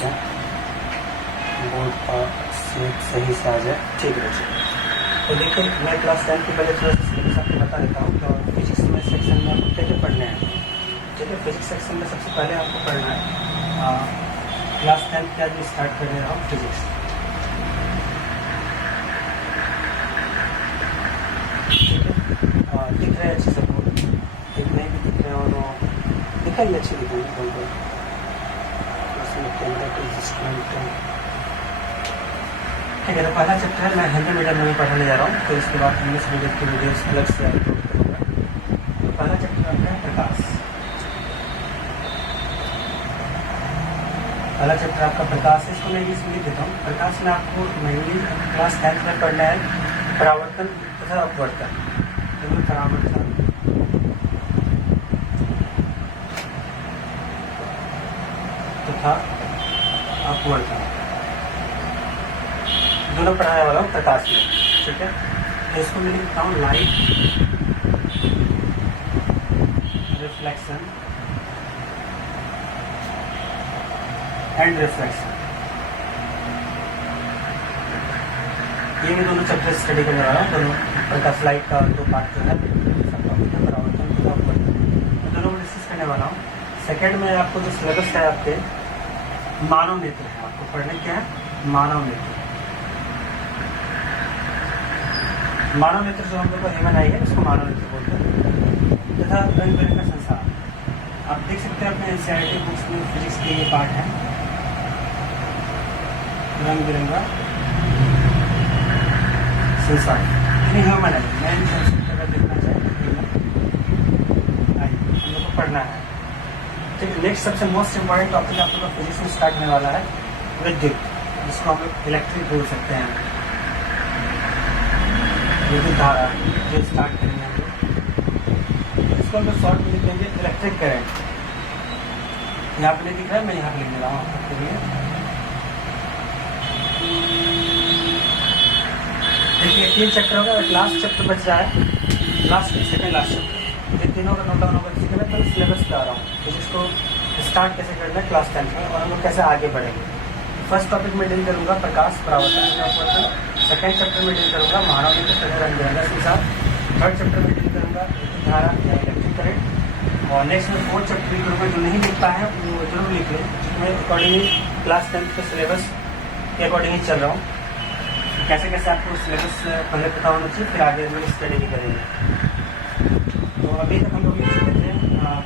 देखते हैं बोर्ड का शेप सही से आ जाए। ठीक है बच्चे, तो देखिए मैं क्लास 10 के पहले थोड़ा सा सिलेबस आपको बता देता हूँ। तो फिजिक्स में सेक्शन में आपको क्या क्या पढ़ने हैं। ठीक है, फिजिक्स सेक्शन में सबसे पहले आपको पढ़ना है क्लास 10 के आज स्टार्ट कर रहा हूँ फिजिक्स। ठीक है, दिख रहे हैं अच्छे से बोर्ड, दिख नहीं भी दिख रहे हैं और दिखाई अच्छी दिखेंगे बोल को एडजस्टमेंट। ठीक है, तो पहला चैप्टर है, मैं हिंदी मीडियम में पढ़ाने जा रहा हूँ, तो इसके बाद इंग्लिश मीडियम की वीडियोस अलग से अपलोड करूँगा। तो पहला चैप्टर आपका है प्रकाश। पहला चैप्टर आपका प्रकाश है, इसको मैं इंग्लिश में लिख देता हूँ। प्रकाश में आपको मेनली क्लास 10 में पढ़ना है परावर्तन तथा अपवर्तन। परावर्तन तथा अपवर्तन दोनों पढ़ाने वाला हूँ प्रकाश में। ठीक है, तो इसको मैं लिखता हूँ लाइट रिफ्लेक्शन एंड रिफ्लेक्शन। ये मैं दोनों चैप्टर स्टडी करने वाला हूँ। दोनों प्रकाश लाइट का दो पार्ट जो है परावर्तन तथा अपवर्तन, मैं दोनों को डिस्कस करने वाला हूँ। सेकेंड में आपको जो सिलेबस है आपके मानव नेत्र है, आपको पढ़ने क्या है मानव नेत्र। मानव नेत्र जो हम लोग का ह्यूमन आई है उसको मानव नेत्र बोलते हैं, तथा रंग बिरंगा संसार। आप देख सकते हैं अपने एनसीईआरटी बुक्स में फिजिक्स के ये पार्ट है, रंग बिरंगा संसार यानी ह्यूमन आई। मैं संस्कृत अगर देखना चाहे ह्यूमन आई हम लोग को पढ़ना है। ठीक है, नेक्स्ट सबसे मोस्ट इम्पॉर्टेंट टॉपिक आप लोग का फिजिक्स में स्टार्ट होने वाला है विद्युत, जिसको हम लोग इलेक्ट्रिक बोल सकते हैं। विद्युत धारा जो स्टार्ट करेंगे हम लोग, इसको हम लोग शॉर्ट में लिख लेंगे इलेक्ट्रिक करंट। यहाँ पे लिख रहा है, मैं यहाँ पे लिख दे रहा हूँ आपके लिए। देखिए 3 चैप्टर होगा, लास्ट चैप्टर बच रहा है, लास्ट सेकेंड लास्ट चैप्टर। ये तीनों का नोट डाउन होगा। इसके मैं पहले सिलेबस पे आ रहा हूँ, फिजिक्स को स्टार्ट कैसे करना है क्लास 10 में और हम लोग कैसे आगे बढ़ेंगे। फर्स्ट टॉपिक में डील करूँगा प्रकाश परावर्तन। सेकेंड चैप्टर में डील करूँगा मानव नेत्र तथा रंग बिरंगा संसार। थर्ड चैप्टर में डील करूँगा विद्युत धारा या इलेक्ट्रिक करंट। और नेक्स्ट में फोर्थ चैप्टर डील करूँगा। जो नहीं लिख पाए हैं वो जरूर लिख लें, मैं अकॉर्डिंगली क्लास 10 के सिलेबस के अकॉर्डिंग ही चल रहा हूँ। कैसे कैसे आपको सिलेबस पहले पता होना चाहिए, फिर आगे हम लोग स्टडी भी करेंगे। तो अभी तक हम लोग ये चुके थे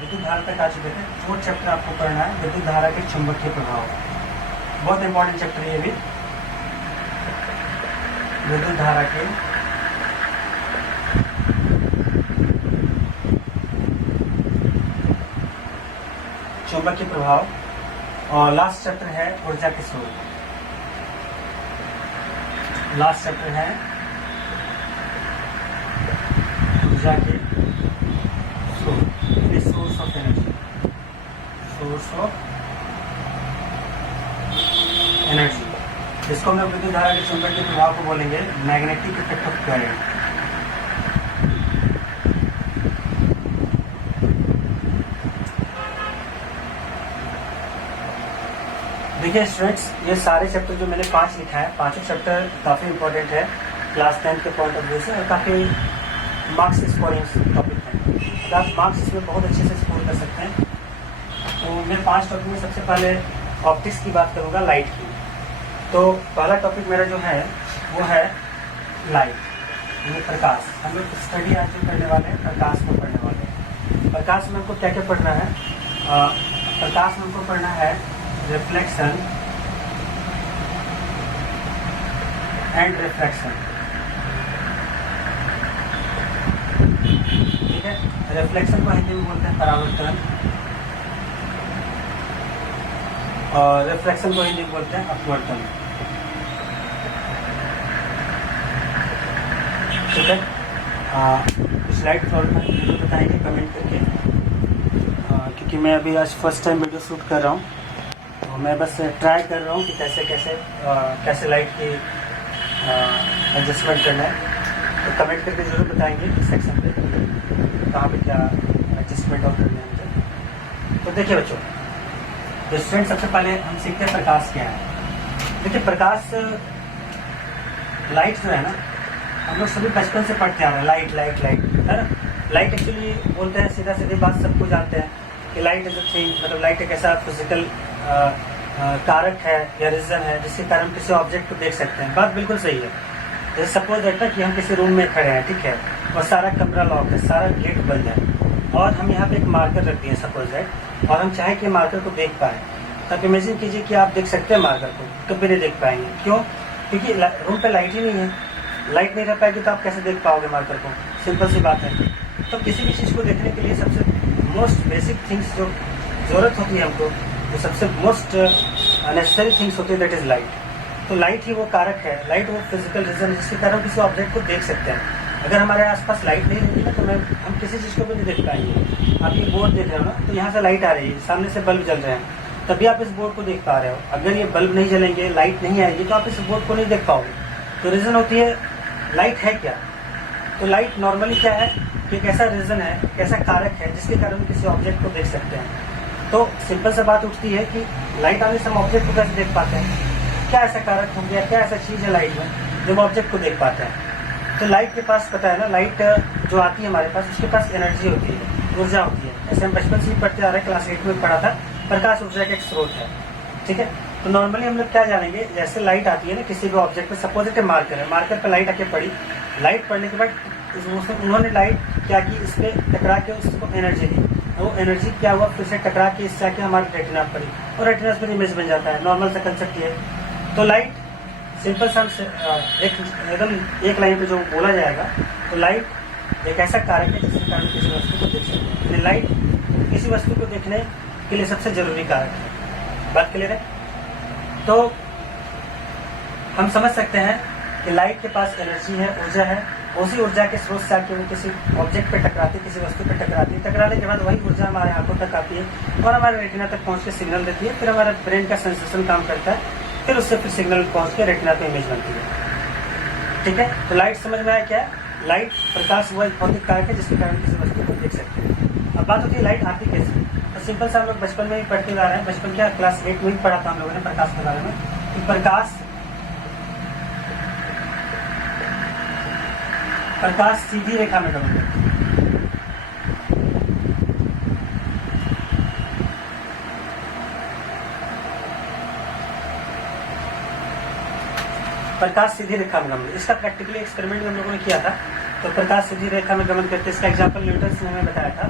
विद्युत धारा तक आ चुके थे। फोर्थ चैप्टर आपको पढ़ना है विद्युत धारा के चुंबकीय प्रभाव। बहुत इंपॉर्टेंट चैप्टर है ये भी, विद्युत धारा के चुंबकीय प्रभाव। और लास्ट चैप्टर है ऊर्जा के स्रोत। लास्ट चैप्टर है ऊर्जा के स्रोत, source of energy. Source of energy, इसको हम लोग विद्युत धारा के चुंबकीय प्रभाव को बोलेंगे मैग्नेटिक इफेक्ट ऑफ करंट। देखिए स्टूडेंट्स, ये सारे चैप्टर जो मैंने 5 लिखा है, पांचों चैप्टर काफ़ी इंपॉर्टेंट है क्लास 10 के पॉइंट ऑफ व्यू से और काफ़ी मार्क्स स्कोरिंग टॉपिक है। तो आप मार्क्स इसमें बहुत अच्छे से स्कोर कर सकते हैं। तो मैं 5 टॉपिक में सबसे पहले ऑप्टिक्स की बात करूँगा, लाइट की। तो पहला टॉपिक मेरा जो है वो है लाइट यानी प्रकाश। हम लोग स्टडी आज जो करने वाले हैं प्रकाश को पढ़ने वाले हैं। प्रकाश में हमको क्या क्या पढ़ना है? प्रकाश में हमको पढ़ना है रिफ्लेक्शन एंड रिफ्रैक्शन। ठीक है, रिफ्लेक्शन को हिंदी में बोलते हैं परावर्तन और रिफ्रैक्शन को हिंदी में बोलते हैं अपवर्तन। ठीक है, स्लाइड फॉर में जरूर बताएंगे कमेंट करके, क्योंकि मैं अभी आज फर्स्ट टाइम वीडियो शूट कर रहा हूँ। तो मैं बस ट्राई कर रहा हूँ कि कैसे लाइट की एडजस्टमेंट करना है। तो कमेंट करके जरूर बताएंगे इस सेक्शन पे कहाँ पे क्या एडजस्टमेंट और करना है मुझे। तो देखिए बच्चों, तो स्टूडेंट सबसे पहले हम सीखते हैं प्रकाश क्या है। देखिए प्रकाश, लाइट जो है ना, हम लोग सभी बचपन से पढ़ते आ रहे हैं, लाइट लाइट लाइट, है ना। लाइट एक्चुअली बोलते हैं, सीधा सीधी बात सबको जानते हैं कि लाइट इज अ थिंग, मतलब लाइट एक ऐसा फिजिकल कारक है या रीजन है जिसके कारण किसी ऑब्जेक्ट को देख सकते हैं। बात बिल्कुल सही है। जैसे सपोज दैट कि हम किसी रूम में खड़े हैं, ठीक है, और सारा कमरा लॉक है, सारा गेट बंद है, और हम यहाँ पे एक मार्कर रख दिए सपोज दैट, और हम चाहे कि मार्कर को देख पाए, तो आप इमेजिन कीजिए कि आप देख सकते हैं मार्कर को, कभी नहीं देख पाएंगे। क्यों? क्योंकि रूम पे लाइट ही नहीं है। लाइट नहीं रह पाएगी तो आप कैसे देख पाओगे मार्कर को? सिंपल सी बात है। तो किसी भी चीज़ को देखने के लिए सबसे मोस्ट बेसिक थिंग्स जो जरूरत होती है हमको, जो सबसे मोस्ट नेसेसरी थिंग्स होती है, दैट इज लाइट। तो लाइट ही वो कारक है, लाइट वो फिजिकल रीजन जिसके कारण किसी ऑब्जेक्ट को देख सकते हैं। अगर हमारे आसपास लाइट नहीं रहेगी ना, तो हम किसी चीज़ को भी नहीं देख पाएंगे। आप ये बोर्ड देख रहे हो ना, तो यहाँ से लाइट आ रही है, सामने से बल्ब जल रहे हैं, तभी आप इस बोर्ड को देख पा रहे हो। अगर ये बल्ब नहीं जलेंगे, लाइट नहीं आएगी, तो आप इस बोर्ड को नहीं देख पाओगे। तो रीज़न होती है लाइट है क्या? तो लाइट नॉर्मली क्या है कि एक ऐसा रीजन है, एक ऐसा कारक है जिसके कारण किसी ऑब्जेक्ट को देख सकते हैं। तो सिंपल सा बात उठती है कि लाइट आने से हम ऑब्जेक्ट को कैसे देख पाते हैं? क्या ऐसा कारक हो गया, क्या ऐसा चीज़ है लाइट में जो हम ऑब्जेक्ट को देख पाते हैं? तो लाइट के पास पता है ना, लाइट जो आती है हमारे पास, उसके पास एनर्जी होती है, ऊर्जा होती है। ऐसे हम बचपन से ही पढ़ते आ रहे हैं, क्लास 8 में पढ़ा था, प्रकाश ऊर्जा का एक स्रोत है, ठीक है। तो नॉर्मली हम लोग क्या जानेंगे, जैसे लाइट आती है ना किसी भी ऑब्जेक्ट पे, सपोज इट मार्कर है, मार्कर पे लाइट आके पड़ी, लाइट पड़ने के बाद उन्होंने लाइट क्या की, इस पे टकरा के उसको एनर्जी दी, वो एनर्जी क्या हुआ, फिर से टकरा के इससे आके हमारे रेटिना पड़ी, और रेटिना पर इमेज बन जाता है। नॉर्मल सा कंसेप्ट ये है। तो लाइट सिंपल सा एकदम एक लाइन पे जो बोला जाएगा, तो लाइट एक ऐसा कारक है जिसके कारण किसी वस्तु को देख सकते हैं। लाइट किसी वस्तु को देखने के लिए सबसे जरूरी कारक है। बात क्लियर है? तो हम समझ सकते हैं कि लाइट के पास एनर्जी है, ऊर्जा है, उसी ऊर्जा के स्रोत से आके वो किसी ऑब्जेक्ट पे टकराती है, किसी वस्तु पे टकराती है, टकराने के बाद वही ऊर्जा हमारे आंखों तक आती है और हमारे रेटिना तक पहुंच के सिग्नल देती है। फिर हमारा ब्रेन का सेंसेशन काम करता है, फिर उससे फिर सिग्नल पहुंच के रेटिना पे इमेज बनती है। ठीक है, तो लाइट समझ में आया क्या है? लाइट प्रकाश वह भौतिक कारक है जिसके कारण किसी वस्तु को देख सकते हैं। अब बात होती है लाइट आती कैसे? तो सिंपल सा हम लोग बचपन में ही पढ़ते जा रहे हैं। बचपन क्या, क्लास 8 में ही पढ़ा था हम लोगों ने प्रकाश के बारे में। तो प्रकाश सीधी रेखा में गमन करता है। प्रकाश सीधी रेखा में गमन, इसका प्रैक्टिकली एक्सपेरिमेंट हम लोगों ने किया था। तो प्रकाश सीधी रेखा में गमन करते, इसका एग्जांपल न्यूटन ने हमें बताया था।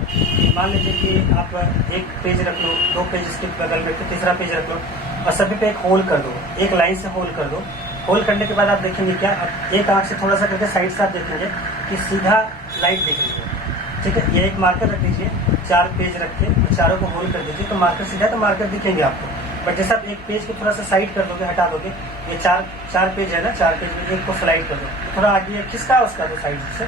मान लीजिए कि आप एक पेज रख लो, दो पेज इसके बगल में, तीसरा पेज रख लो और सभी पे एक होल कर दो, एक लाइन से होल कर दो। होल करने के बाद आप देखेंगे क्या, अब एक आंख से थोड़ा सा करके साइड से आप देखेंगे कि सीधा लाइट दिखेंगे। ठीक है, ये एक मार्कर रख लीजिए, 4 पेज रख के चारों को होल कर दीजिए, तो मार्कर सीधा, तो मार्कर दिखेंगे आपको। बट जैसे आप एक पेज को थोड़ा सा साइड कर दोगे, हटा दोगे, ये चार पेज है ना, 4 पेज में एक को स्लाइड कर दो, तो थोड़ा आगे खिसका उसका तो साइड से,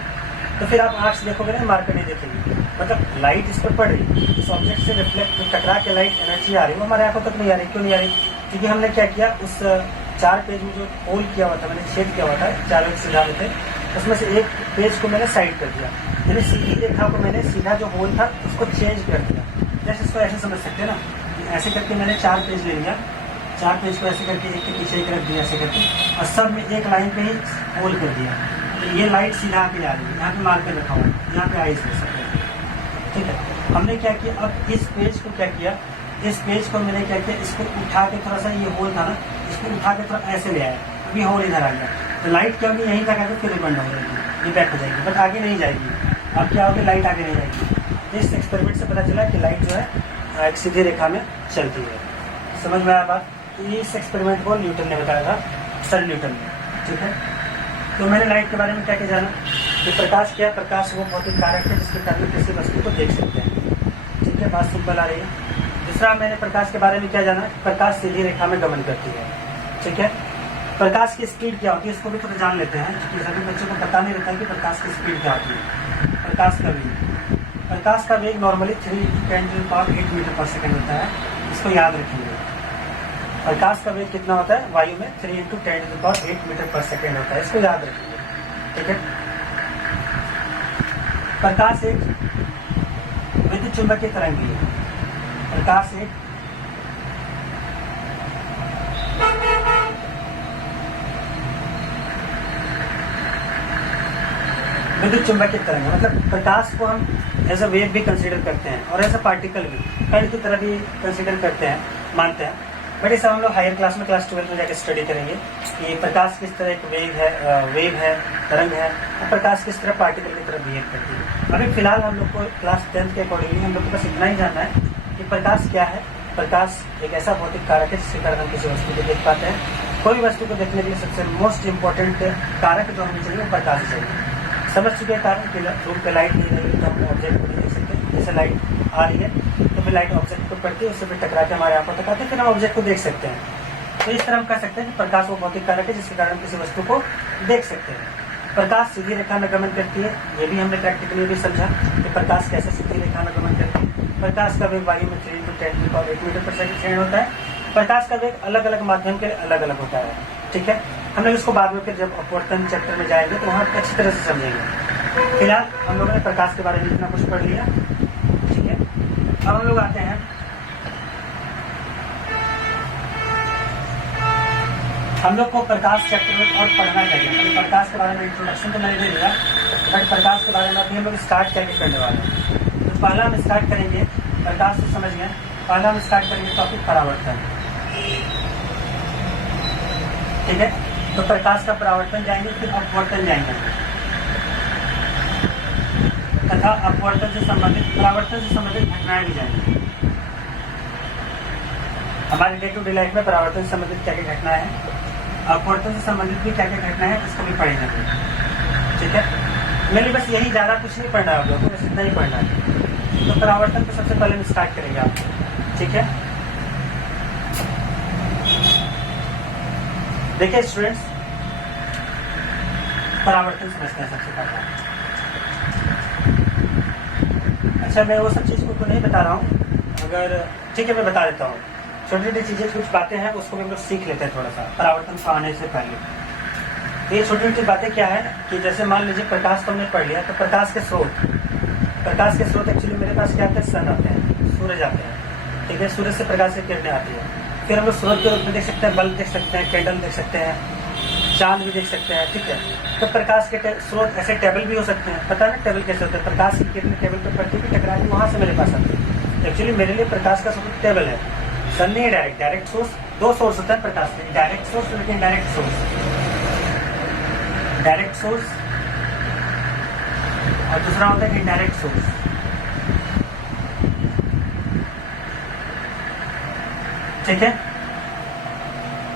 तो फिर आप आंख से देखोगे ना, मार्कर नहीं देखेंगे। मतलब लाइट इस पर पड़ रही, इस ऑब्जेक्ट से रिफ्लेक्ट टकरा के लाइट एनर्जी आ रही है, वो हमारे आंखों तक नहीं आ रही। क्यों नहीं आ रही? क्योंकि हमने क्या किया, उस 4 पेज में जो होल किया हुआ था, मैंने छेद किया हुआ था, 4 सीधा थे, उसमें से एक पेज को मैंने साइड कर दिया, यानी सीधी रेखा को मैंने सीधा जो होल था उसको चेंज कर दिया। जैसे इसको ऐसे समझ सकते हैं ना, ऐसे करके मैंने 4 पेज ले लिया, 4 पेज को ऐसे करके एक के पीछे एक रख दिया, ऐसे करके, और सब में एक लाइन पे ही होल कर दिया। तो ये लाइट सीधा पे आ रही है, यहाँ पे मार्कर रखा हुआ है, यहाँ पे आई से सब। ठीक है, हमने क्या किया, अब इस पेज को क्या किया, इस पेज को मैंने क्या किया, इसको उठा के थोड़ा सा, ये होल था ना, इसको उठा के थोड़ा ऐसे ले आया, अभी होल इधर आ गया, तो लाइट क्या होगी, यहीं तक आके फिर बंद हो जाएगी, ये बैक हो जाएगी, बट आगे नहीं जाएगी। अब क्या होगी, लाइट आगे नहीं जाएगी। इस एक्सपेरिमेंट से पता चला कि लाइट जो है एक सीधी रेखा में चलती है। समझ में आया बात? तो इस एक्सपेरिमेंट को न्यूटन ने बताया था, सर न्यूटन ने। ठीक है, तो मैंने लाइट के बारे में क्या क्या जाना कि प्रकाश क्या, प्रकाश वो भौतिक कारक है जिसके कारण किसी वस्तु को देख सकते हैं। ठीक है, बात सिंपल आ रही है। दूसरा मैंने प्रकाश के बारे में क्या जाना, प्रकाश सीधी रेखा में गमन करती है। ठीक है, प्रकाश की स्पीड क्या होती है, इसको भी थोड़ा जान लेते हैं, क्योंकि सभी बच्चों को पता नहीं रहता है कि प्रकाश की स्पीड क्या होती है। प्रकाश का वेग, प्रकाश का वेग नॉर्मली 3 × 10⁸ मीटर पर सेकेंड होता है, इसको याद रखेंगे। प्रकाश का वेग कितना होता है वायु में, 3 × 10⁸ मीटर पर सेकेंड होता है, इसको याद रखेंगे। ठीक है, प्रकाश एक विद्युत चुंबकीय तरंग है। प्रकाश एक विद्युत चुंबकीय तरंग, मतलब प्रकाश को हम एज अ वेव भी कंसीडर करते हैं और एज अ पार्टिकल भी, कण की तरह भी कंसीडर करते हैं, मानते हैं। बट ये सब हम लोग हायर क्लास में, क्लास 12 में जाकर स्टडी करेंगे कि प्रकाश किस तरह एक वेव है, तरंग है, और प्रकाश किस तरह पार्टिकल की तरह बिहेव करती है। अभी फिलहाल हम लोग को क्लास 10 के अकॉर्डिंगली हम लोग को बस इतना ही जानना है कि प्रकाश क्या है। प्रकाश एक ऐसा भौतिक कारक है जिसके कारण हम किसी वस्तु को देख पाते हैं। कोई वस्तु को देखने के लिए सबसे मोस्ट इम्पोर्टेंट कारक जो हमें चाहिए वो प्रकाश ही चाहिए। समझ चुके कारण कि रूम पे लाइट नहीं रहेगी तो हम ऑब्जेक्ट को नहीं देख सकते। जैसे लाइट आ रही है तो फिर लाइट ऑब्जेक्ट को पड़ती है, उससे फिर टकरा के हमारे आंखों तक आती है, फिर हम ऑब्जेक्ट को देख सकते हैं। तो इस तरह हम कह सकते हैं कि प्रकाश वो भौतिक कारक है जिसके कारण हम किसी वस्तु को देख सकते हैं। प्रकाश सीधी रेखा में गमन करती है, ये भी हमने प्रैक्टिकली भी समझा कि प्रकाश कैसे सीधी रेखा में गमन करती है। प्रकाश का वेग वायु में 3 × 10⁸ मीटर पर सेकंड श्रेणी होता है। प्रकाश का वेग अलग अलग माध्यम के लिए अलग अलग होता है, ठीक है। हम लोग इसको बाद में फिर जब अपवर्तन चैप्टर में जाएंगे तो वहाँ अच्छी तरह से समझेंगे। फिलहाल हम लोगों ने प्रकाश के बारे में इतना कुछ पढ़ लिया, ठीक है। अब हम लोग आते हैं हम लोग को प्रकाश चैप्टर में और पढ़ना चाहिए। प्रकाश के बारे में इंट्रोडक्शन तो मैंने दे दिया, बट प्रकाश के बारे में अभी हम लोग स्टार्ट करके करने वाले हैं। तो पहला हम स्टार्ट करेंगे, प्रकाश तो समझ गए, पहला हम स्टार्ट करेंगे टॉपिक परावर्तन, ठीक है। तो प्रकाश का परावर्तन जाएंगे, फिर अपवर्तन जाएंगे तथा अपवर्तन से संबंधित, परावर्तन से संबंधित घटनाएं भी जाएंगी। हमारे डे टू डे लाइफ में परावर्तन से संबंधित क्या क्या घटना है, अपवर्तन से संबंधित भी क्या क्या घटना है, इसको भी पढ़ेंगे, ठीक है। मेरे बस यही, ज्यादा कुछ नहीं पढ़ना है आप लोगों को, बस इतना ही पढ़ना है। तो परावर्तन को सबसे पहले हम स्टार्ट करेंगे आप, ठीक है। देखिए स्टूडेंट्स, परावर्तन समझते हैं सबसे पहले। अच्छा, मैं वो सब चीज को नहीं बता रहा हूँ, अगर ठीक है मैं बता देता हूँ। छोटी छोटी चीजें, कुछ बातें हैं उसको हम लोग सीख लेते हैं थोड़ा सा परावर्तन को आने से पहले। तो ये छोटी छोटी बातें क्या है कि जैसे मान लीजिए प्रकाश तो हमने पढ़ लिया, तो प्रकाश के स्रोत एक्चुअली मेरे पास क्या आते हैं, सन आते हैं, सूरज आते हैं, ठीक है। सूरज से प्रकाश की किरणें आती है। फिर हम लोग स्रोत के रूप में देख सकते हैं, बल्ब देख सकते हैं, कैंडल देख सकते हैं, चांद भी देख सकते हैं, ठीक है। तो प्रकाश के स्रोत ऐसे टेबल भी हो सकते हैं। पता है टेबल कैसे होते हैं, प्रकाश की किरणें टेबल पर पड़ती है, टकरा के वहां से मेरे पास आती है। एक्चुअली मेरे लिए प्रकाश का स्रोत टेबल है, सन नहीं है। डायरेक्ट सोर्स, दो सोर्स होता है प्रकाश के, डायरेक्ट सोर्स और इनडायरेक्ट सोर्स। डायरेक्ट सोर्स और दूसरा होता है इनडायरेक्ट सोर्स, ठीक है।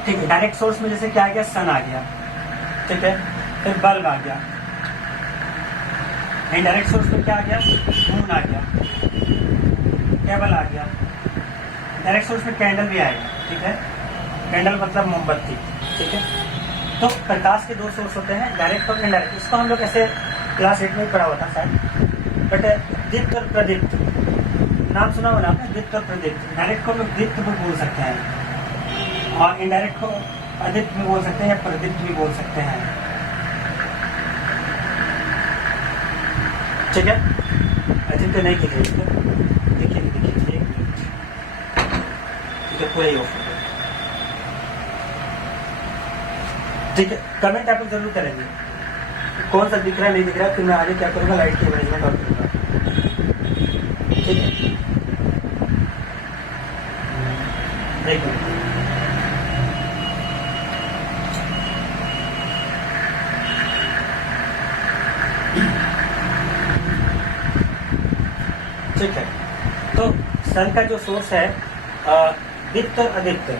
ठीक है, डायरेक्ट सोर्स में जैसे क्या आ गया, सन आ गया, ठीक है। फिर बल्ब आ गया। इनडायरेक्ट सोर्स में क्या आ गया, मून आ गया, टेबल आ गया। डायरेक्ट सोर्स में कैंडल भी आएगा, ठीक है। कैंडल मतलब मोमबत्ती, ठीक है। तो प्रकाश के दो सोर्स होते हैं, डायरेक्ट और इनडायरेक्ट। इसको हम लोग ऐसे क्लास 8 में ही पढ़ा हुआ था शायद, बट दीप्त और प्रदीप्त नाम सुना होगा आपने, दीप्त और प्रदीप्त। डायरेक्ट को हम लोग दीप्त भी बोल सकते हैं और इनडायरेक्ट को अदीप्त भी बोल सकते हैं या प्रदीप्त भी बोल सकते हैं, ठीक है। अदीप्त नहीं कीजिए, देखिए पूरा ही ऑफ, ठीक है। कमेंट आप लोग जरूर करेंगे कौन सा दिख रहा है नहीं दिख रहा है, फिर मैं आगे क्या करूंगा, लाइट की अरेंजमेंट और करूंगा, ठीक है। एक मिनट, ठीक है। तो सन का जो सोर्स है दीप्त और अदीप्त,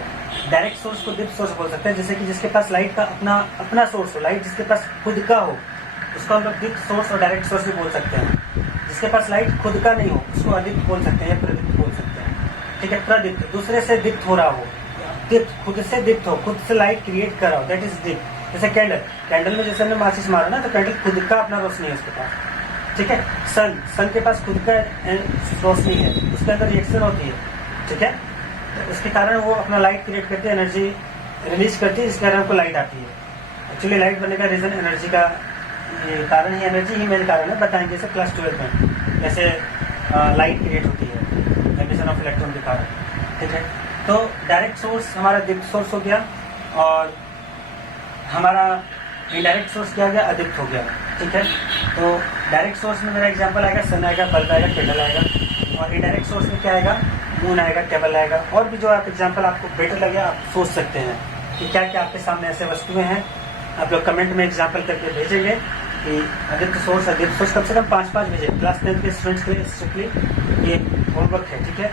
डायरेक्ट सोर्स को दीप्त सोर्स बोल सकते हैं। जैसे कि जिसके पास लाइट का अपना सोर्स हो, लाइट जिसके पास खुद का हो, उसको हम लोग दीप्त सोर्स और डायरेक्ट सोर्स भी बोल सकते हैं। जिसके पास लाइट खुद का नहीं हो उसको अदीप्त बोल सकते हैं या प्रदीप्त बोल सकते हैं, ठीक है। प्रदीप्त दूसरे से दीप्त हो रहा हो, दीप्त खुद से दीप्त हो, खुद से लाइट क्रिएट कर रहा हो, दैट इज दीप्त। जैसे कैंडल में जैसे हमने माचिस मारा ना, तो कैंडल खुद का अपना रोशनी है उसके पास, ठीक है। सन के पास खुद का रोशनी है, उसके अंदर रिएक्शन होती है, ठीक है। तो इसके कारण वो अपना लाइट क्रिएट करती है, एनर्जी रिलीज करती है, जिसके कारण हमको लाइट आती है। एक्चुअली लाइट बनने का रीजन एनर्जी का कारण ही, एनर्जी ही मेन कारण है। बताएंगे जैसे क्लास 12 में कैसे लाइट क्रिएट होती है, एमिशन ऑफ इलेक्ट्रॉन के कारण, ठीक है। तो डायरेक्ट सोर्स हमारा दीप्त सोर्स हो गया और हमारा इनडायरेक्ट सोर्स क्या हो गया, अदीप्त हो गया। ठीक है, तो डायरेक्ट सोर्स में मेरा एग्जांपल आएगा सन आएगा, बल्ब आएगा, कैंडल आएगा, और इनडायरेक्ट सोर्स में क्या आएगा, मून आएगा, टेबल आएगा, और भी जो आप एग्जांपल आपको बेटर लगे आप सोच सकते हैं कि क्या क्या आपके सामने ऐसे वस्तुएं हैं। आप लोग कमेंट में एग्जांपल करके भेजेंगे कि अदीप्त सोर्स कम से कम 5-5 भेजे। क्लास 10 के स्टूडेंट्स के लिए स्ट्रिक्टली ये होमवर्क है। ठीक है,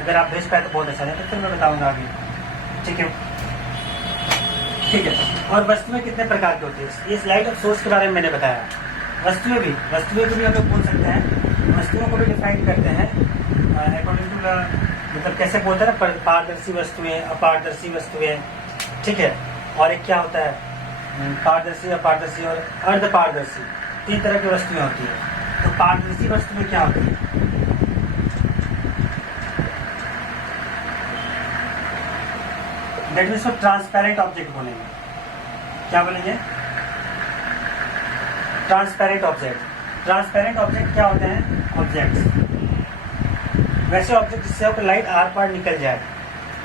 अगर आप भेज पाए तो बहुत अच्छा है, तो फिर मैं बताऊंगा आगे। ठीक है, ठीक है। और वस्तुएं कितने प्रकार की होती है, ये स्लाइड ऑफ सोर्स के बारे में मैंने बताया। वस्तुएं भी हम लोग बोल सकते हैं, वस्तुओं को भी डिफाइन करते हैं अकॉर्डिंग टू मतलब कैसे बोलते हैं ना, पारदर्शी वस्तुएं, अपारदर्शी वस्तुएं। ठीक है, और एक क्या होता है, पारदर्शी, अपारदर्शी और अर्धपारदर्शी, 3 तरह की वस्तुएं होती है। तो पारदर्शी वस्तुएं क्या होती है, दैट मीन्स ट्रांसपेरेंट ऑब्जेक्ट बोलेंगे। क्या बोलेंगे, ट्रांसपेरेंट ऑब्जेक्ट। ट्रांसपेरेंट ऑब्जेक्ट क्या होते हैं, ऑब्जेक्ट्स, वैसे ऑब्जेक्ट जिससे होकर लाइट आर पार निकल जाए,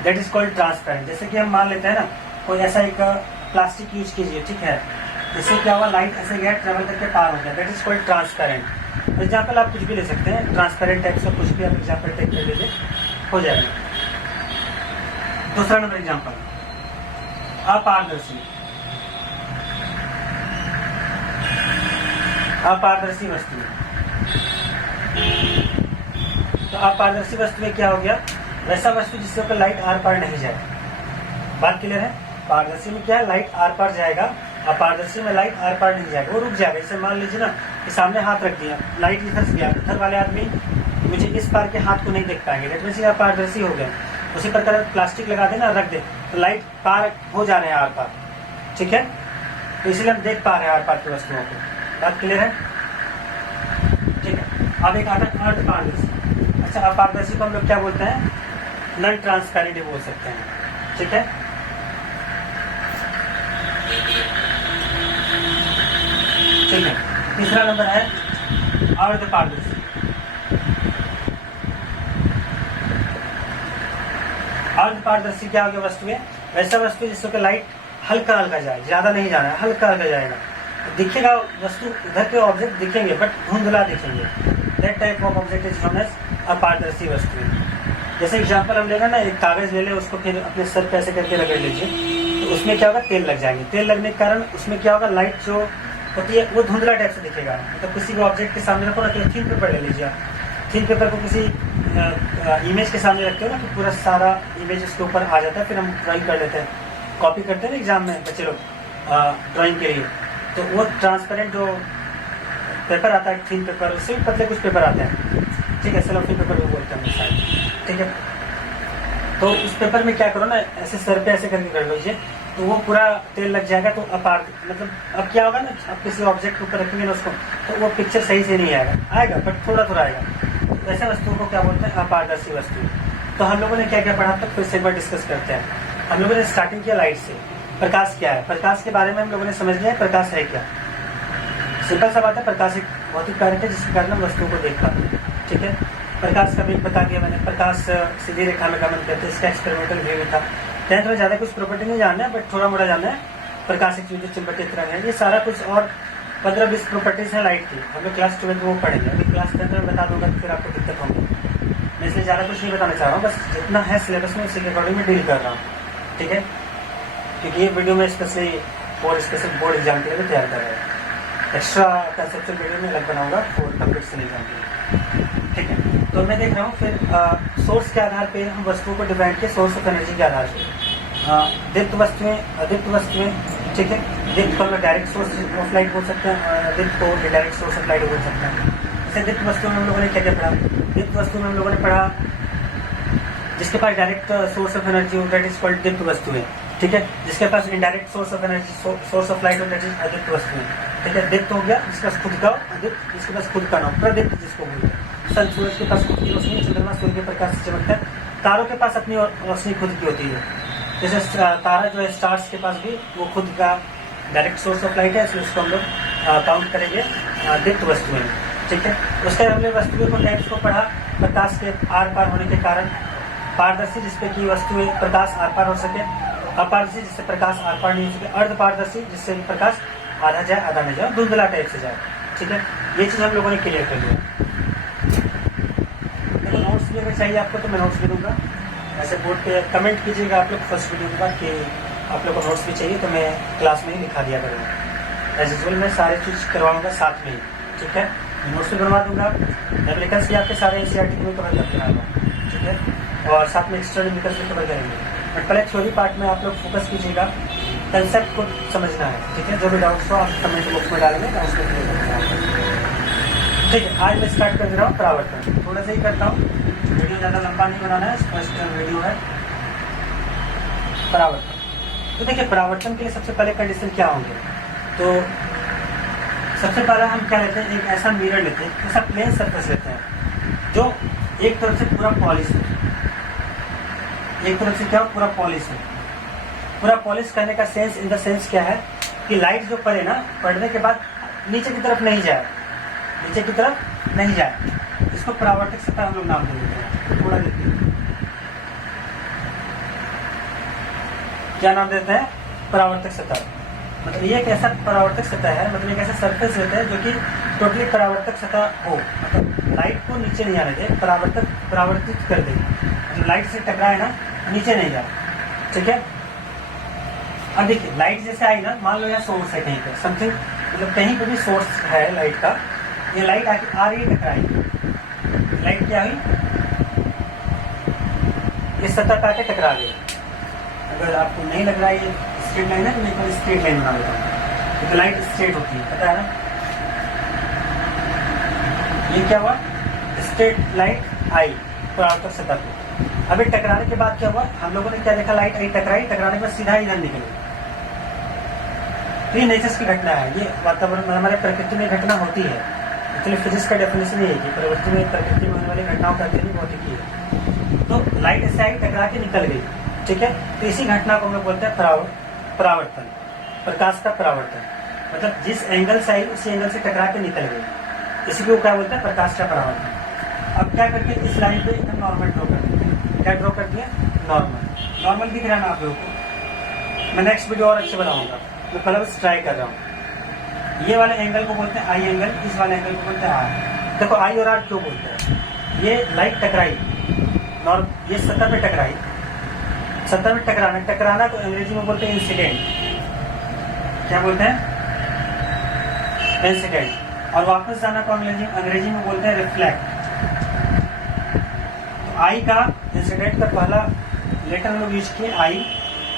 दैट इज कॉल्ड ट्रांसपेरेंट। जैसे कि हम मान लेते हैं ना, कोई ऐसा एक प्लास्टिक यूज कीजिए, ठीक है, जिससे क्या हुआ, लाइट ऐसे गया, ट्रेवल करके पार हो गया, that is called transparent. Example आप कुछ भी ले सकते हैं, ट्रांसपेरेंट टाइप से कुछ भी आप एग्जाम्पल टेक कर लीजिए, हो जाएगा। दूसरा नंबर एग्जाम्पल, अपारदर्शी। अपारदर्शी वस्तु, तो अपारदर्शी वस्तु में क्या हो गया, वैसा वस्तु जिससे ऊपर लाइट आर पार नहीं जाए। बात क्लियर है, पारदर्शी में क्या है, लाइट आर पार जाएगा, अपारदर्शी में लाइट आर पार नहीं जाएगा, वो रुक जाएगा। जैसे मान लीजिए ना कि सामने हाथ रख दिया, लाइट इधर से गया, इधर वाले आदमी मुझे इस पार के हाथ को नहीं देख पाएंगे, दैट मींस अपारदर्शी हो गया। उसी प्रकार प्लास्टिक लगा देना, रख दे, तो लाइट पार हो जा रहे हैं आर पार। ठीक है, तो इसलिए हम देख पा रहे हैं आर पार की वस्तुओं को। बात क्लियर है, ठीक है। अब एक आता है अर्धपारदर्शी। अच्छा, अपारदर्शी को हम लोग क्या बोलते हैं, नॉन ट्रांसपेरेंट ही बोल सकते हैं। ठीक है, ठीक है। तीसरा नंबर है अर्धपारदर्शी। अर्धपारदर्शी क्या हो गया, वस्तुएं, वैसा वस्तु जिसको लाइट हल्का हल्का जाए, ज्यादा नहीं जाना है, हल्का हल्का जाएगा, दिखेगा वस्तु, इधर के ऑब्जेक्ट दिखेंगे बट धुंधला दिखेंगे, that type of object is known as अपारदर्शी वस्तुएं। जैसे एग्जांपल हम लेगा ना, एक कागज ले ले, उसको फिर अपने सर पे ऐसे करके रगड़ लीजिए, तो उसमें क्या होगा, तेल लग जाएंगे। तेल लगने के कारण उसमें क्या होगा, लाइट जो होती है वो धुंधला टाइप से दिखेगा। मतलब किसी भी ऑब्जेक्ट के सामने रखो ना, तो थीन पेपर ले लीजिए, थीन पेपर को किसी इमेज के सामने रखते हो ना, तो पूरा सारा इमेज उसके ऊपर आ जाता है, फिर हम ड्राइंग कर लेते हैं, कॉपी करते हैं ना एग्जाम में बच्चे लोग ड्राइंग के लिए, तो वो ट्रांसपेरेंट जो पेपर आता है, थीन पेपर, उससे भी पतले कुछ पेपर आते हैं। ठीक है, सेलोफेन पेपर भी बोलते हैं शायद। ठीक है, तो उस पेपर में क्या करो ना, ऐसे सर पे ऐसे करके कर लीजिए, तो वो पूरा तेल लग जाएगा, तो अपार मतलब अब क्या होगा ना, आप किसी ऑब्जेक्ट के ऊपर रखेंगे ना उसको, तो वो पिक्चर सही से नहीं आएगा बट थोड़ा थोड़ा आएगा। तो ऐसे वस्तुओं को क्या बोलते हैं, अपारदर्शी वस्तु। तो हम लोगों ने क्या क्या पढ़ा, तक फिर से एक बार डिस्कस करते हैं। हम लोगों ने स्टार्टिंग किया लाइट से। प्रकाश क्या है, प्रकाश के बारे में हम लोगों ने समझ लिया, प्रकाश है क्या। सिंपल सा बात है, प्रकाश एक भौतिक कारक है जिसके कारण हम वस्तुओं को देख पाते हैं। ठीक है, प्रकाश का भी बता दिया मैंने, प्रकाश सीधी रेखा में गमन करते हैं, इसका एक्सपेरिमेंटल व्यू था। 10th में ज्यादा कुछ प्रॉपर्टी नहीं जानना है, बट थोड़ा मोड़ा जानना है, प्रकाश एक चीज चुंबकीय तरंग है, ये सारा कुछ, और 15-20 प्रॉपर्टीज है लाइट की, हम लोग क्लास 12 में वो पढ़ेंगे। अभी क्लास 10 में बता दूंगा तो फिर आपको दिक्कत होगी, मैं इसलिए ज्यादा कुछ नहीं बताना चाह रहा हूँ, बस जितना है सिलेबस में उसी के अकॉर्डिंग में डील कर रहा हूँ। ठीक है, क्योंकि ये वीडियो में स्पेशली और स्पेशल बोर्ड एग्जाम के लिए तैयार कर रहा है, एक्स्ट्रा कंसेप्चुअल वीडियो में अलग बनाऊंगा और कम्पिटिशन एग्जाम के लिए। ठीक है, तो मैं देख रहा हूँ फिर सोर्स के आधार पे हम वस्तुओं को डिवाइड किया, सोर्स ऑफ एनर्जी के आधार पे, दीप्त वस्तुएं, अदीप्त वस्तुएं। ठीक है, दीप्त को हम डायरेक्ट सोर्स ऑफ लाइट बोल सकते हैं, अदीप्त को डायरेक्ट सोर्स ऑफ लाइट बोल सकते हैं। जैसे दीप्त वस्तुओं में हम लोगों ने क्या क्या पढ़ा, दीप्त वस्तुओं में हम लोगों ने पढ़ा जिसके पास डायरेक्ट सोर्स ऑफ एनर्जी हो, दैट इज कॉल्ड दीप्त वस्तुएं। ठीक है, जिसके पास indirect source of energy, source of light हो, दैट इज अदीप्त वस्तुएं। ठीक है, दीप्त हो गया जिसके पास खुद का, अदीप्त जिसके पास खुद का ना, प्रदीप्त जिसको बोलते हैं। सन सूरज के पास खुद की रोशनी, चंद्रमा सूर्य के प्रकाश से चमकता है, तारों के पास अपनी रोशनी खुद की होती है। जैसे तारा जो है, स्टार्स के पास भी वो खुद का डायरेक्ट सोर्स ऑफ लाइट है, इसलिए उसको हम लोग काउंट करेंगे दीप्त वस्तुएं। ठीक है, उसके हमने वस्तुओं को टाइप्स को पढ़ा, प्रकाश के आर पार होने के कारण पारदर्शी जिसपे की वस्तु प्रकाश आर पार हो सके, अपारदर्शी जिससे प्रकाश आर पार नहीं हो सके, अर्धपारदर्शी जिससे प्रकाश आधा जाए आधा नहीं जाए, धुंधला टाइप से जाए। ठीक है, ये चीज हम लोगों ने क्लियर कर लिया। देखो नोट्स भी अगर चाहिए आपको तो मैं नोट्स भी दूंगा, ऐसे बोर्ड पे कमेंट कीजिएगा आप लोग फर्स्ट वीडियो के बाद कि आप लोग को नोट्स भी चाहिए, तो मैं क्लास में ही लिखा दिया करूँगा। एज यूजुअल मैं सारी चीज करवाऊंगा साथ में ही। ठीक है, नोट्स भी बनवा दूंगा, न्यूमेरिकल्स भी आपके सारे एनसीईआरटी में कवर कर दूंगा। ठीक है, और साथ में एक्स्ट्रा न्यूमेरिकल्स भी कवर करेंगे। बट पहले थ्योरी पार्ट में आप लोग फोकस कीजिएगा, कंसेप्ट को समझना है। ठीक है, जो भी डाउट्स हो आप कमेंट बॉक्स में डालेंगे, डाउट्स को क्लियर करेंगे। ठीक है, आज मैं स्टार्ट कर दे रहा हूँ परावर्तन। थोड़ा सा ही करता हूँ, वीडियो ज़्यादा लंबा नहीं बनाना है, फर्स्ट वीडियो है परावर्तन। तो देखिए परावर्तन के लिए सबसे पहले कंडीशन क्या होंगे, तो सबसे पहले हम क्या लेते हैं, एक ऐसा मिरर लेते हैं, ऐसा प्लेन सरफेस लेते हैं जो एक तरफ से पूरा पॉलिश है, एक तरफ से क्या पूरा पॉलिश है। पूरा पॉलिश करने का सेंस इन द सेंस क्या है कि लाइट जो पड़े ना, पड़ने के बाद नीचे की तरफ नहीं जाए, नीचे की तरफ नहीं जाए, इसको परावर्तक सतह हम लोग नाम दे देते हैं। थोड़ा देखिए क्या नाम देते हैं, परावर्तक सतह। मतलब ये एक ऐसा परावर्तक सतह है, मतलब एक ऐसा सरफेस रहता है जो कि टोटली परावर्तक सतह हो, मतलब लाइट को नीचे नहीं आने दे, परावर्तित कर दे, मतलब लाइट से टकराए ना नीचे नहीं जाए। ठीक है, अब देखिए लाइट जैसे आई ना, मान लो यहाँ सोर्स है कहीं पे समथिंग, मतलब कहीं पे भी सोर्स है लाइट का, ये लाइट आ रही है टकराई, लाइट क्या हुई, इस सतह पे आके टकरा गई। अगर आपको नहीं लग रहा है ये स्ट्रेट लाइन है तो मैं एक स्ट्रेट लाइन बना देता हूँ, तो लाइट स्ट्रेट होती है, पता है ना। ये क्या हुआ, स्ट्रेट लाइट आई परावर्तक सतह पे। अभी टकराने के बाद क्या हुआ, हम लोगों ने क्या देखा, लाइट आई टकराई, टकराने के बाद सीधा इधर निकली। तो ये नेचर की घटना है, ये वातावरण में हमारे प्रकृति में घटना होती है। एक्चुअली फिजिक्स का डेफिनेशन ये है कि प्रकृति में होने वाली घटनाओं का अध्ययन भौतिकी है। तो लाइट ऐसे आई टकरा के निकल गई। ठीक है, तो इसी घटना को हम बोलते हैं परावर्तन, प्रकाश का परावर्तन। मतलब जिस एंगल से आई उसी एंगल से टकरा के निकल गई, इसी को क्या बोलते हैं, प्रकाश का परावर्तन। अब क्या करके इस लाइन पे हम नॉर्मल ड्रॉ कर देते हैं। क्या ड्रॉ कर दिया, नॉर्मल दिख रहा है ना आप लोगों को। मैं नेक्स्ट वीडियो और अच्छे बनाऊंगा, मैं पहले बस ट्राई कर रहा हूँ। ये वाले एंगल को बोलते हैं आई एंगल, इस वाले एंगल को बोलते हैं आर। देखो आई और आर क्यों बोलते हैं, ये लाइट टकराई, ये सतह पे टकराई, सतह में टकराना को अंग्रेजी में बोलते हैं इंसिडेंट। क्या बोलते हैं, इंसिडेंट। और वापस जाना को अंग्रेजी में बोलते हैं रिफ्लेक्ट। तो आई का इंसिडेंट का पहला लेटर हम लोग यूज किए आई,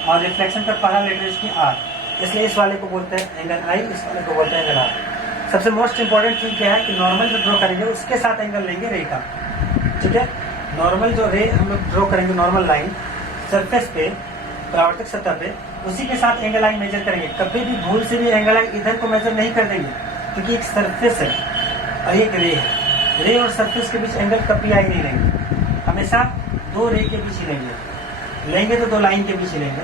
और रिफ्लेक्शन का पहला लेटर यूज किया आर, इसलिए इस वाले को बोलते हैं एंगल आई, इस वाले को बोलते हैं एंगल आर। सबसे मोस्ट इंपॉर्टेंट चीज क्या है कि नॉर्मल जो ड्रॉ करेंगे उसके साथ एंगल लेंगे रे का। ठीक है, नॉर्मल जो रे हम लोग ड्रॉ करेंगे, नॉर्मल लाइन सरफेस पे, परावर्तक सतह पे, उसी के साथ एंगल आई मेजर करेंगे। कभी भी भूल से भी एंगल आई इधर को मेजर नहीं कर देंगे, क्योंकि एक सरफेस है और एक रे है। रे और सरफेस के बीच एंगल कभी आई नहीं लेंगे, हमेशा दो रे के बीच ही लेंगे तो दो लाइन के बीच ही लेंगे,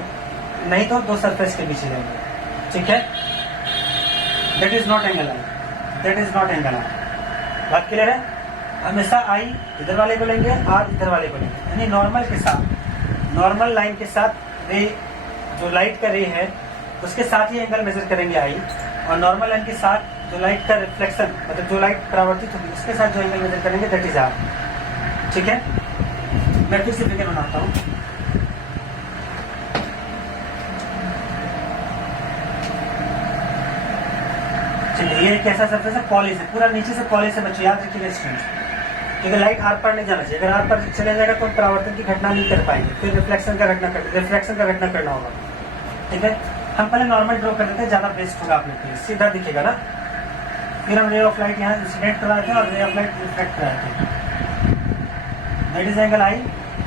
नहीं तो दो सरफेस के बीच ही लेंगे। ठीक है, that is not angle i, that is not angle i. बात क्लियर है, हमेशा आई इधर वाले को लेंगे, आर इधर वाले को लेंगे, यानी नॉर्मल के साथ, नॉर्मल लाइन के साथ रे, जो लाइट का रे है उसके साथ ही एंगल मेजर करेंगे आई, और नॉर्मल लाइन के साथ जो लाइट का रिफ्लेक्शन, मतलब जो लाइट परावर्तित होगी उसके साथ जो एंगल मेजर करेंगे दैट इज आर। ठीक है, मैं फिर से फिगर बनाता हूँ। ये कैसा सरफेस है, पॉलिश है, पूरा नीचे से पॉलिश है बच्चों, याद रखिएगा स्टूडेंट्स, क्योंकि लाइट आर पार नहीं जाना चाहिए। अगर आर पार चले जाएगा तो परावर्तन की घटना नहीं कर पाएंगे, फिर रिफ्लेक्शन का घटना करना होगा। ठीक है, हम पहले नॉर्मल ड्रॉ कर देते हैं, ज्यादा बेस्ट होगा आप लोग के लिए, सीधा दिखेगा ना। फिर हम रे ऑफ लाइट यहाँ इंसिडेंट कराते हैं और रे ऑफ लाइट रिफ्लेक्ट कराते हैं। That is angle i,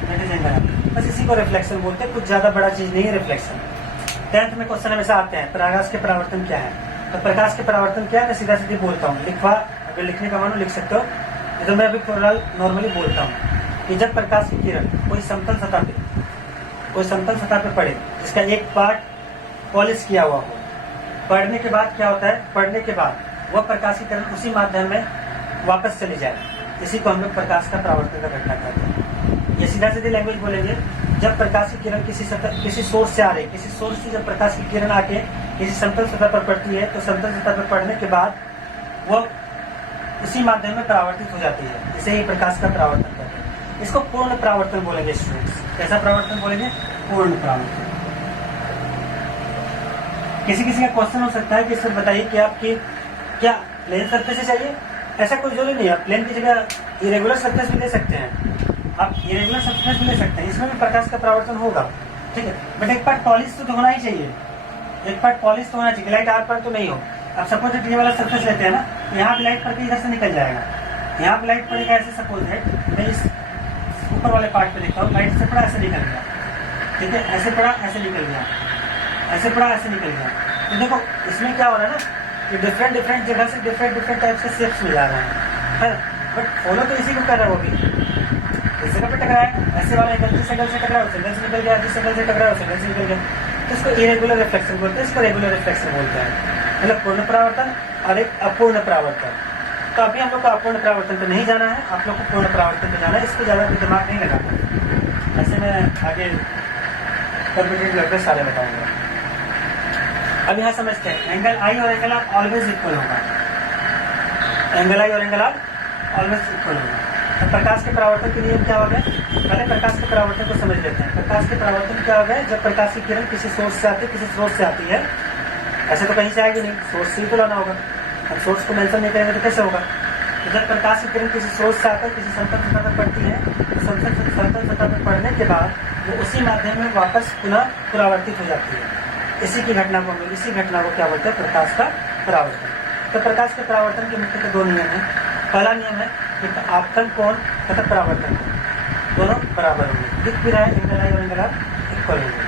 that is angle i, बस इसी को रिफ्लेक्शन बोलते हैं, कुछ ज्यादा बड़ा चीज नहीं है रिफ्लेक्शन। 10th में क्वेश्चन हमेशा आते हैं, प्रकाश के परावर्तन क्या है। तो प्रकाश के परावर्तन क्या है, मैं सीधा सीधे बोलता हूँ, लिखवा अगर लिखने का मानो लिख सकते हो, तो मैं अभी नॉर्मली बोलता हूँ कि जब प्रकाश की किरण कोई समतल सतह पे पड़े, जिसका एक पार्ट पॉलिश किया हुआ हो, पढ़ने के बाद क्या होता है, पढ़ने के बाद वह प्रकाश की किरण उसी माध्यम में वापस चली जाए, इसी को हम लोग प्रकाश का परावर्तन का घटना कहते हैं। ये सीधा सीधी लैंग्वेज बोलेंगे, जब प्रकाश की किरण किसी सोर्स से आ रही, किसी सोर्स से जब प्रकाश की किरण आके किसी समतल सतह पर पड़ती है, तो समतल सतह पर पड़ने के बाद वो उसी माध्यम में परावर्तित हो जाती है। इसे ही प्रकाश का परावर्तन कहते हैं। इसको पूर्ण परावर्तन बोलेंगे स्टूडेंट्स। कैसा परावर्तन बोलेंगे? पूर्ण परावर्तन। किसी किसी का क्वेश्चन हो सकता है कि सर बताइए कि आपकी क्या प्लेन सरफेस से चाहिए? ऐसा कोई जरूरी नहीं है, आप प्लेन की जगह इरेगुलर सरफेस भी ले सकते हैं, आप इरेगुलर सरफेस भी ले सकते हैं, इसमें भी प्रकाश का परावर्तन होगा, ठीक है। बट एक पार्ट पॉलिश तो होना ही चाहिए, एक पार्ट पॉलिश तो होना चाहिए, लाइट आर पर तो नहीं हो। अब सपोज ये वाला सरफेस लेते हैं ना, यहाँ पे लाइट पड़ के इधर से निकल जाएगा, यहाँ पे लाइट पड़ेगा ऐसे। सपोज है मैं इस ऊपर वाले पार्ट पे देखता हूँ, लाइट से पड़ा ऐसे निकल गया, ठीक है, ऐसे पड़ा ऐसे निकल गया, ऐसे पड़ा ऐसे निकल गया। तो देखो इसमें क्या हो रहा है ना कि डिफरेंट डिफरेंट जगह से डिफरेंट टाइप के शेप्स मिल जा रहे हैं, बट फॉलो तो इसी को कर रहा है वो भी। इस जगह पे टकराया, ऐसे वाला एंगल जिस एंगल से टकराया उस एंगल से निकल गया, जिस एंगल से टकराया उस एंगल से निकल गया। तो इसको इरेगुलर रिफ्लेक्शन बोलते हैं, इसको रेगुलर रिफ्लेक्शन बोलते हैं। मतलब पूर्ण परावर्तन और एक अपूर्ण परावर्तन। तो अभी हम लोग को अपूर्ण परावर्तन पे नहीं जाना है, आप लोग को पूर्ण परावर्तन पे जाना है। इसको ज्यादा दिमाग नहीं लगाना, ऐसे मैं आगे कंप्यूटर लगकर सारे बताऊंगा। अब यहाँ समझते हैं, एंगल आई और एंगल आर ऑलवेज इक्वल होगा, एंगल आई और एंगल आर ऑलवेज इक्वल होगा। तो प्रकाश के परावर्तन के नियम क्या हो गए? पहले प्रकाश के परावर्तन को समझ लेते हैं। प्रकाश के परावर्तन क्या हो गए? जब प्रकाश की किरण किसी सोर्स से आती है, किसी स्रोत से आती है, ऐसे तो कहीं से आएगी नहीं, सोर्स से ही तो लाना होगा। अब सोर्स को मेंशन नहीं करेंगे तो कैसे होगा? तो जब प्रकाश की किरण किसी सोर्स से आकर किसी समतल सतह पर पड़ती है, तो समतल सतह पर पड़ने के बाद वो उसी माध्यम में वापस पुनः परावर्तित हो जाती है। इसी घटना को क्या बोलते हैं? प्रकाश का परावर्तन। तो प्रकाश के परावर्तन के मुख्यतः दो नियम है। पहला नियम है कि आपतन कोण तथा परावर्तन दोनों बराबर होंगे। दिख भी रहा है एंगल आई और एंगल आर इक्वल होंगे,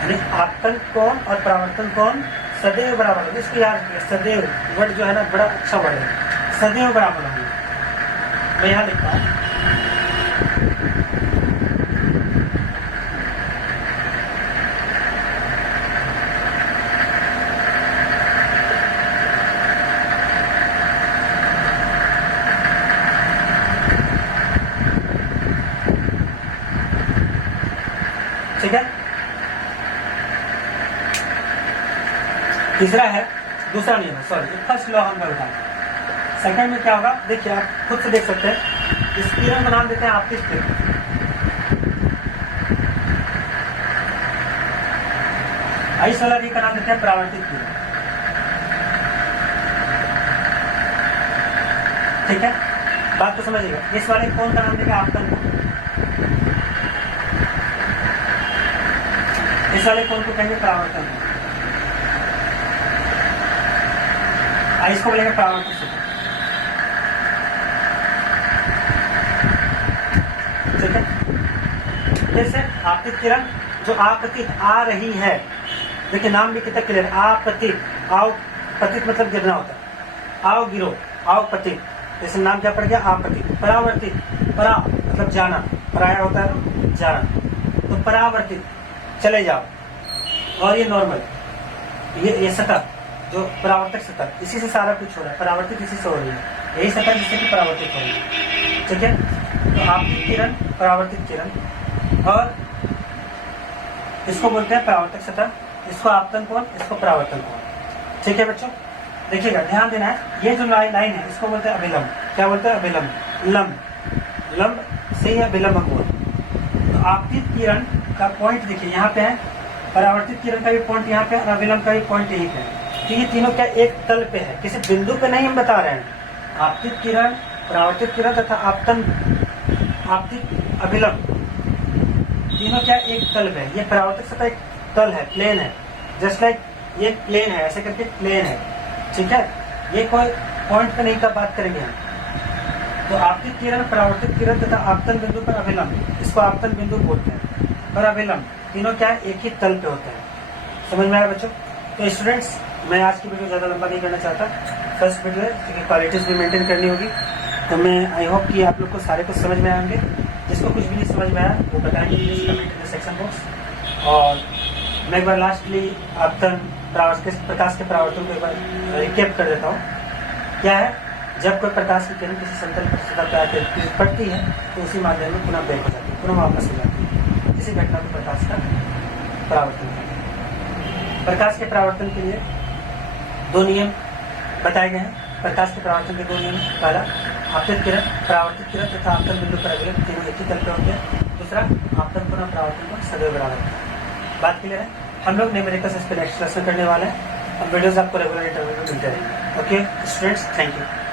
यानी आपतन कोण और परावर्तन कोण सदैव बराबर होंगे। इसको याद रखिए, सदैव वर्ड जो है ना बड़ा अच्छा वर्ड है, सदैव बराबर होंगे। मैं यहाँ लिखता हूँ, ठीक है। तीसरा है, दूसरा नियम है, सॉरी, फर्स्ट लॉ हम बता। सेकंड में क्या होगा? देखिए आप खुद से देख सकते हैं। इस किरण का नाम देते हैं आपतित किरण, इस वाला का नाम देते हैं परावर्तित किरण, ठीक है। बात तो समझिएगा। इस वाले कोण का नाम देंगे आपतन कोण, इस वाले कोण को कहेंगे परावर्तन कोण, इसको बोलेंगे परावर्तन सतह, ठीक है। जैसे आपतित किरण जो आपतित आ रही है, देखिए नाम भी कितना क्लियर, आपतित, आओ पतित मतलब गिरना होता है, आओ गिरो, आओ पतित, जैसे नाम क्या पड़ गया? आपतित। परावर्तित, परा मतलब जाना, पराया होता है ना जाना, तो परावर्तित चले जाओ। और ये नॉर्मल, ये सतह जो परावर्तक सतह, इसी से सारा कुछ हो रहा है, परावर्तित इसी से हो रही है, यही सतह जिससे कि परावर्तित हो रही है, ठीक है। तो आपतित किरण, परावर्तित किरण, और इसको बोलते हैं परावर्तक सतह, इसको आपतन कोण, इसको परावर्तन कोण, ठीक है बच्चों। देखिएगा, ध्यान देना है, ये जो लाइन है इसको बोलते हैं अभिलंब। क्या बोलते हैं? अभिलंब, लंब, लंब से ही अभिलंब कोण। तो आपतित किरण का पॉइंट देखिए यहाँ पे है, परावर्तित किरण का भी पॉइंट यहाँ पे, और अभिलंब का भी पॉइंट यहीं पे है। तो ये तीनों क्या एक तल पे है, किसी बिंदु पे नहीं हम बता रहे हैं। आपतित किरण, परावर्तित किरण तथा आपतित अभिलंब तीनों क्या एक तल पे है। ये परावर्तित सतह एक तल है, प्लेन है, जस्ट लाइक ये प्लेन है, ऐसे करके प्लेन है, ठीक है। ये कोई पॉइंट पे नहीं का बात करेंगे हम। तो आपतित किरण, परावर्तित किरण तथा आपतन बिंदु पर अभिलंब, इसको आपतन बिंदु बोलते हैं, और अभिलंब तीनों क्या है? एक ही तल पे होते हैं। समझ में आया बच्चों? तो स्टूडेंट्स, मैं आज की वीडियो ज़्यादा लंबा नहीं करना चाहता, फर्स्ट वीडियो है, क्योंकि क्वालिटीज़ भी मेंटेन करनी होगी। तो मैं आई होप कि आप लोग को सारे कुछ समझ में आएंगे। जिसको कुछ भी नहीं समझ में आया वो बताएंगे कमेंट इन सेक्शन बॉक्स। और मैं एक बार लास्टली आपतन प्रकाश के परावर्तन को एक बार रिकेप कर देता हूँ। क्या है जब कोई प्रकाश की किरण किसी समतल सतह पर आकर पड़ती है तो उसी माध्यम में पुनः ब्रेक हो जाती है, पुनः वापस हो जाती है। इसी घटना को प्रकाश का परावर्तन कहते हैं। प्रकाश के परावर्तन के लिए दो नियम बताए गए हैं। प्रकाश के परावर्तन के दो नियम, पहला आपतित किरण, परावर्तित किरण तथा आपतन बिंदु पर अवयव तीनों एक ही तल पर होते हैं। दूसरा आपतन पुनः परावर्तन पर सदैव बराबर होता है। बात क्लियर है? हम लोग न्यूमेरिकल्स इस पर नेक्स्ट क्लास में करने वाले हैं। अब वीडियोस आपको रेगुलर इंटरवल में मिलते रहेंगे। Okay students, thank you.